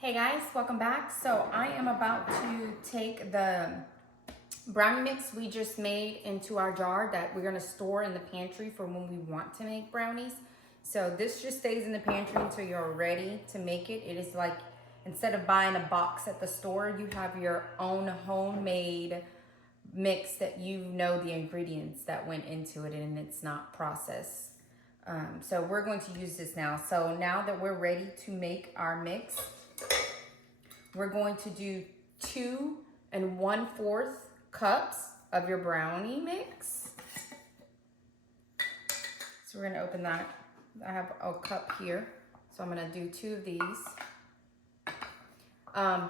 Hey guys, welcome back. So I am about to take the brownie mix we just made into our jar that we're gonna store in the pantry for when we want to make brownies. So this just stays in the pantry until you're ready to make it. It is like, instead of buying a box at the store, you have your own homemade mix that you know the ingredients that went into it and it's not processed. So we're going to use this now. So now that we're ready to make our mix, we're going to do 2 1/4 cups of your brownie mix. So we're gonna open that. I have a cup here. So I'm gonna do 2 of these.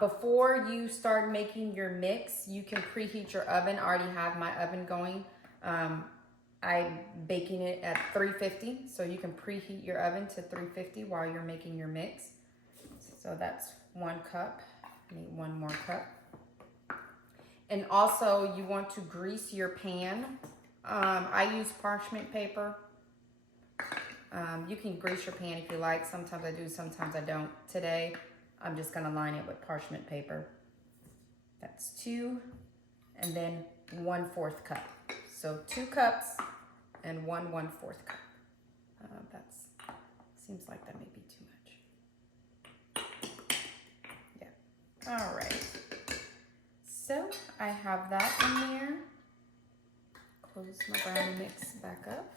Before you start making your mix, you can preheat your oven. I already have my oven going. I'm baking it at 350, so you can preheat your oven to 350 while you're making your mix. So that's 1 cup. I need 1 more cup. And also you want to grease your pan. I use parchment paper. You can grease your pan if you like. Sometimes I do, sometimes I don't. Today, I'm just gonna line it with parchment paper. That's 2, and then 1/4 cup. So 2 cups and 1 1/4 cup. Seems like that may be too much. Yeah. All right. So I have that in there. Close my brownie mix back up.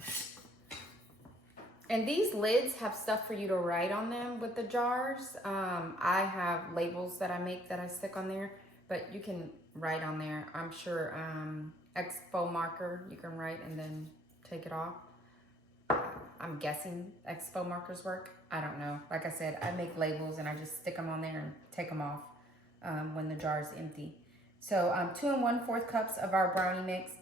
And these lids have stuff for you to write on them with the jars. I have labels that I make that I stick on there, but you can write on there. I'm sure Expo marker, you can write and then take it off. I'm guessing Expo markers work. I don't know. Like I said, I make labels and I just stick them on there and take them off when the jar is empty. So 2 1/4 cups of our brownie mix.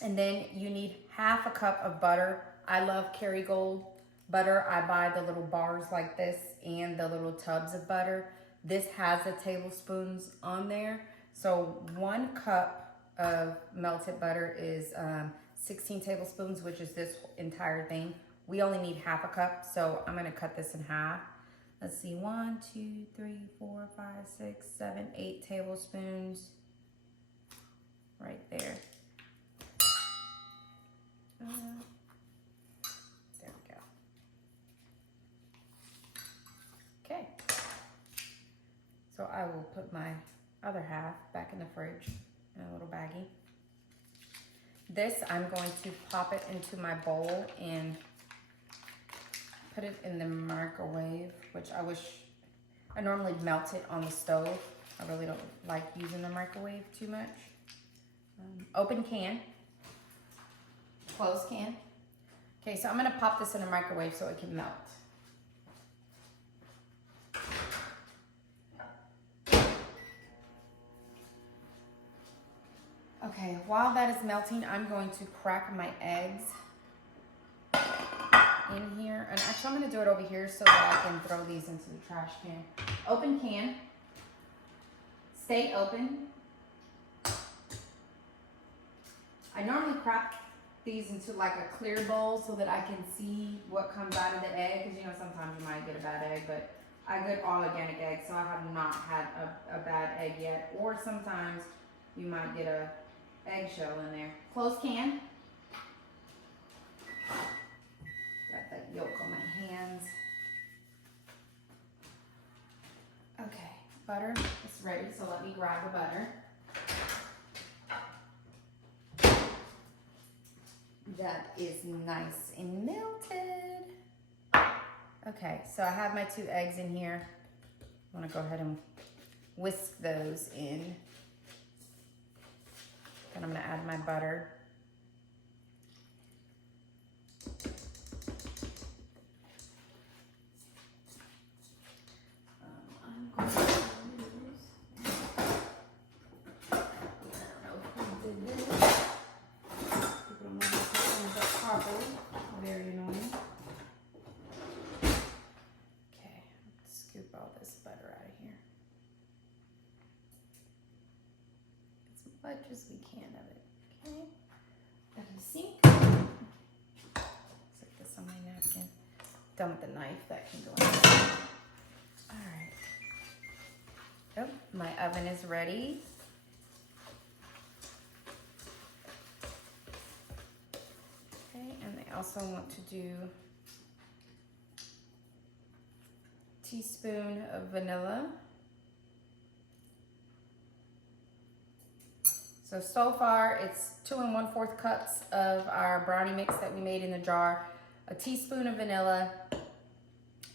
And then you need 1/2 cup of butter. I love Kerrygold butter. I buy the little bars like this and the little tubs of butter. This has the tablespoons on there. So 1 cup of melted butter is 16 tablespoons, which is this entire thing. We only need 1/2 cup, so I'm gonna cut this in half. Let's see, 1, 2, 3, 4, 5, 6, 7, 8 tablespoons right there. There we go. Okay. So I will put my other half back in the fridge in a little baggie. This, I'm going to pop it into my bowl and put it in the microwave, which I normally melt it on the stove. I really don't like using the microwave too much. Open can, closed can. Okay, so I'm gonna pop this in the microwave so it can melt. Okay, while that is melting, I'm going to crack my eggs in here. And actually, I'm gonna do it over here so that I can throw these into the trash can. Open can, stay open. I normally crack these into like a clear bowl so that I can see what comes out of the egg, because you know sometimes you might get a bad egg, but I get all organic eggs, so I have not had a bad egg yet. Or sometimes you might get a eggshell in there. Closed can. Got that yolk on my hands. Okay, butter is ready, so let me grab the butter. That is nice and melted. Okay, so I have my 2 eggs in here. I want to go ahead and whisk those in. Then I'm going to add my butter. I'm going to use, I don't know who did this. People don't know how to put things up properly. Very annoying. Okay, let's scoop all this butter out of here. As much as we can of it. Okay, got a sink. Set this on my napkin. Done with the knife, that can go in there. All right. My oven is ready. Okay, and I also want to do a teaspoon of vanilla. So far it's 2 1/4 cups of our brownie mix that we made in the jar, a teaspoon of vanilla,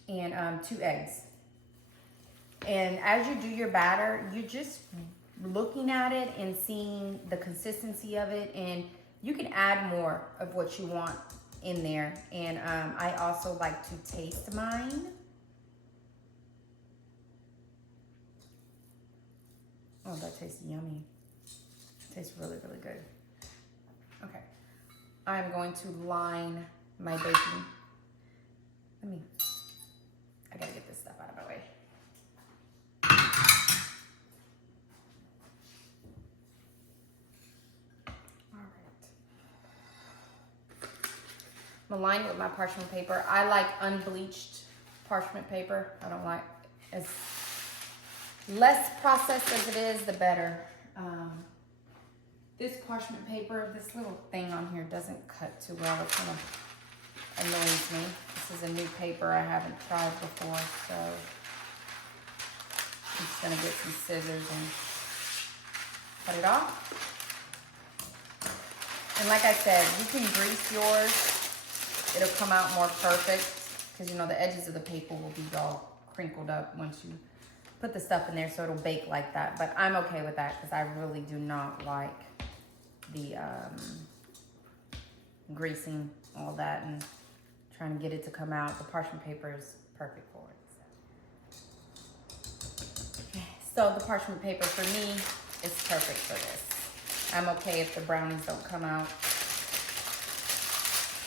and 2 eggs. And as you do your batter, you're just looking at it and seeing the consistency of it, and you can add more of what you want in there. And I also like to taste mine. Oh, that tastes yummy. Tastes really, really good. Okay, I'm going to line my baking. I gotta get this stuff out of my way. All right. I'm gonna line it with my parchment paper. I like unbleached parchment paper. I don't like, as less processed as it is, the better. This parchment paper, this little thing on here doesn't cut too well. It kind of annoys me. This is a new paper I haven't tried before, so I'm just gonna get some scissors and cut it off. And like I said, you can grease yours. It'll come out more perfect because you know the edges of the paper will be all crinkled up once you put the stuff in there, so it'll bake like that. But I'm okay with that because I really do not like the greasing all that and trying to get it to come out. The parchment paper is perfect for it. So the parchment paper for me is perfect for this. I'm okay if the brownies don't come out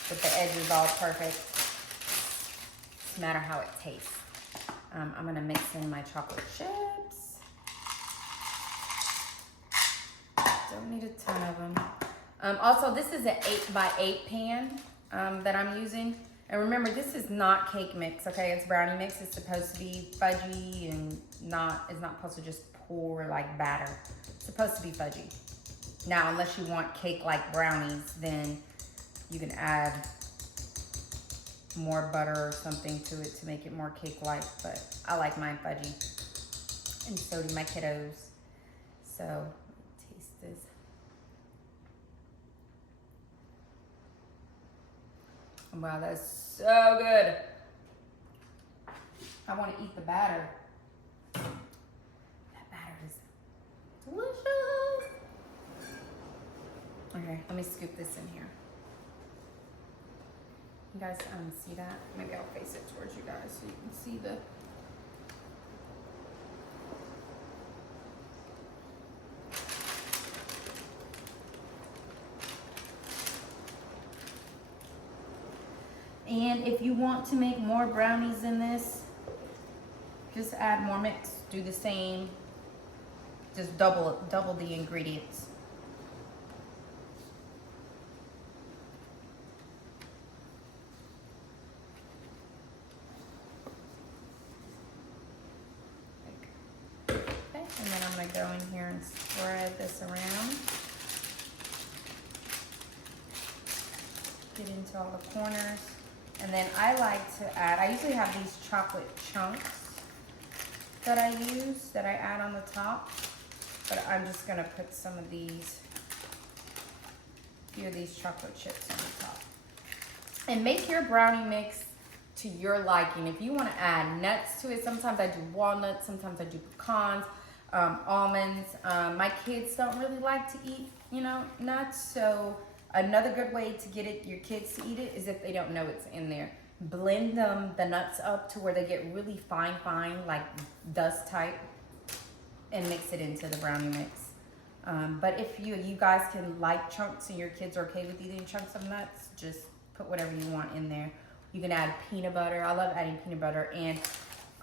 with the edges all perfect. No matter how it tastes. I'm gonna mix in my chocolate chips. Don't need a ton of them. Also, this is an 8x8 pan that I'm using. And remember, this is not cake mix, okay? It's brownie mix. It's supposed to be fudgy and it's not supposed to just pour like batter. It's supposed to be fudgy. Now, unless you want cake-like brownies, then you can add more butter or something to it to make it more cake-like, but I like mine fudgy. And so do my kiddos. So, taste this. Wow, that's so good. I want to eat the batter. That batter is delicious. Okay, let me scoop this in here. You guys see that? Maybe I'll face it towards you guys so you can see the... And if you want to make more brownies in this, just add more mix. Do the same. Just double the ingredients. Okay, and then I'm gonna go in here and spread this around. Get into all the corners. And then I like to add, I usually have these chocolate chunks that I use, that I add on the top. But I'm just gonna put some of these, a few of these chocolate chips on the top. And make your brownie mix to your liking. If you wanna add nuts to it, sometimes I do walnuts, sometimes I do pecans, almonds. My kids don't really like to eat, you know, nuts, so another good way to get your kids to eat it is if they don't know it's in there. Blend the nuts up to where they get really fine, like dust type, and mix it into the brownie mix. But if you guys can like chunks and your kids are okay with eating chunks of nuts, just put whatever you want in there. You can add peanut butter. I love adding peanut butter, and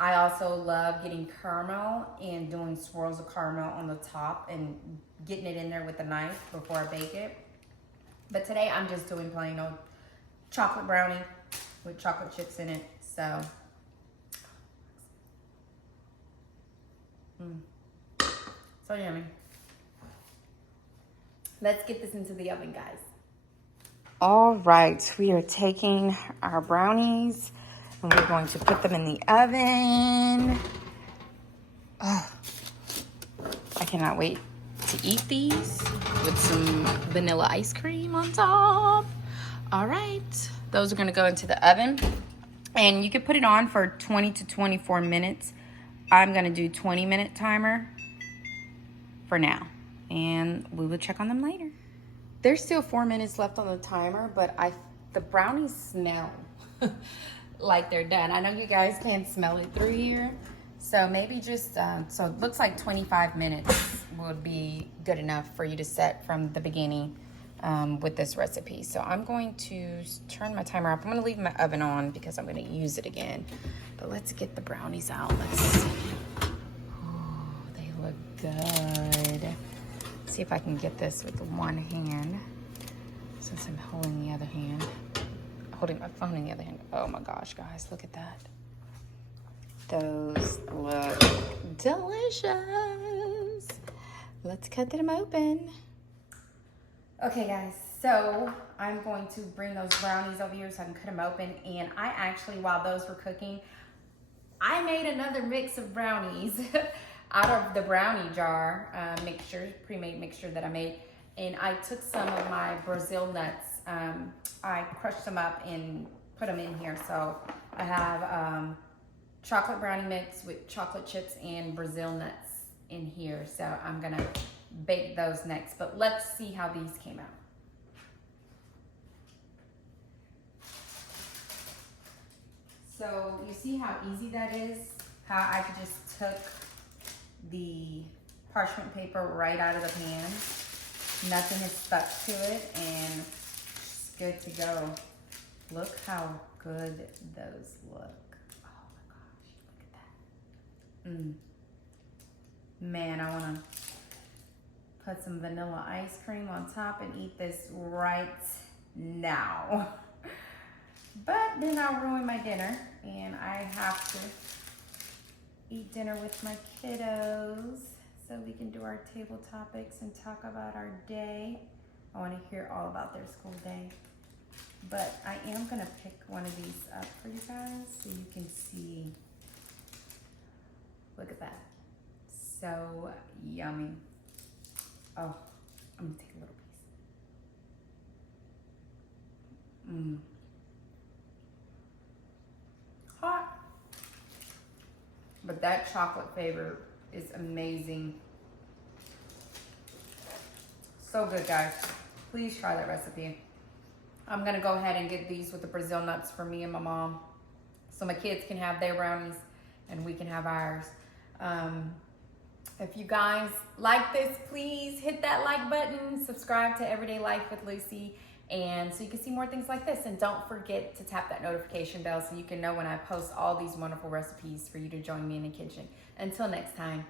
I also love getting caramel and doing swirls of caramel on the top and getting it in there with a knife before I bake it. But today I'm just doing plain old chocolate brownie with chocolate chips in it. So, So yummy. Let's get this into the oven, guys. All right, we are taking our brownies and we're going to put them in the oven. Oh, I cannot wait to eat these with some vanilla ice cream on top. All right, those are gonna go into the oven and you can put it on for 20 to 24 minutes. I'm gonna do 20-minute timer for now and we will check on them later. There's still 4 minutes left on the timer, but the brownies smell like they're done. I know you guys can't smell it through here. So maybe just, so it looks like 25 minutes would be good enough for you to set from the beginning with this recipe. So I'm going to turn my timer off. I'm gonna leave my oven on because I'm gonna use it again. But let's get the brownies out. Let's see. Oh, they look good. See if I can get this with one hand since I'm holding the other hand. Holding my phone in the other hand. Oh my gosh, guys, look at that. Those look delicious. Let's cut them open. Okay, guys, so I'm going to bring those brownies over here so I can cut them open. And I actually, while those were cooking, I made another mix of brownies out of the brownie jar mixture, pre-made mixture that I made. And I took some of my Brazil nuts. I crushed them up and put them in here. So I have chocolate brownie mix with chocolate chips and Brazil nuts in here. So I'm gonna bake those next, but let's see how these came out. So you see how easy that is? How I just took the parchment paper right out of the pan. Nothing is stuck to it and it's good to go. Look how good those look. Man, I want to put some vanilla ice cream on top and eat this right now. But then I'll ruin my dinner and I have to eat dinner with my kiddos so we can do our table topics and talk about our day. I want to hear all about their school day. But I am going to pick one of these up for you guys so you can see. Look at that. So yummy. Oh, I'm gonna take a little piece. Hot. But that chocolate flavor is amazing. So good, guys. Please try that recipe. I'm gonna go ahead and get these with the Brazil nuts for me and my mom. So my kids can have their brownies and we can have ours. If you guys like this, please hit that like button, subscribe to Everyday Life with Lucy, and so you can see more things like this. And don't forget to tap that notification bell so you can know when I post all these wonderful recipes for you to join me in the kitchen. Until next time.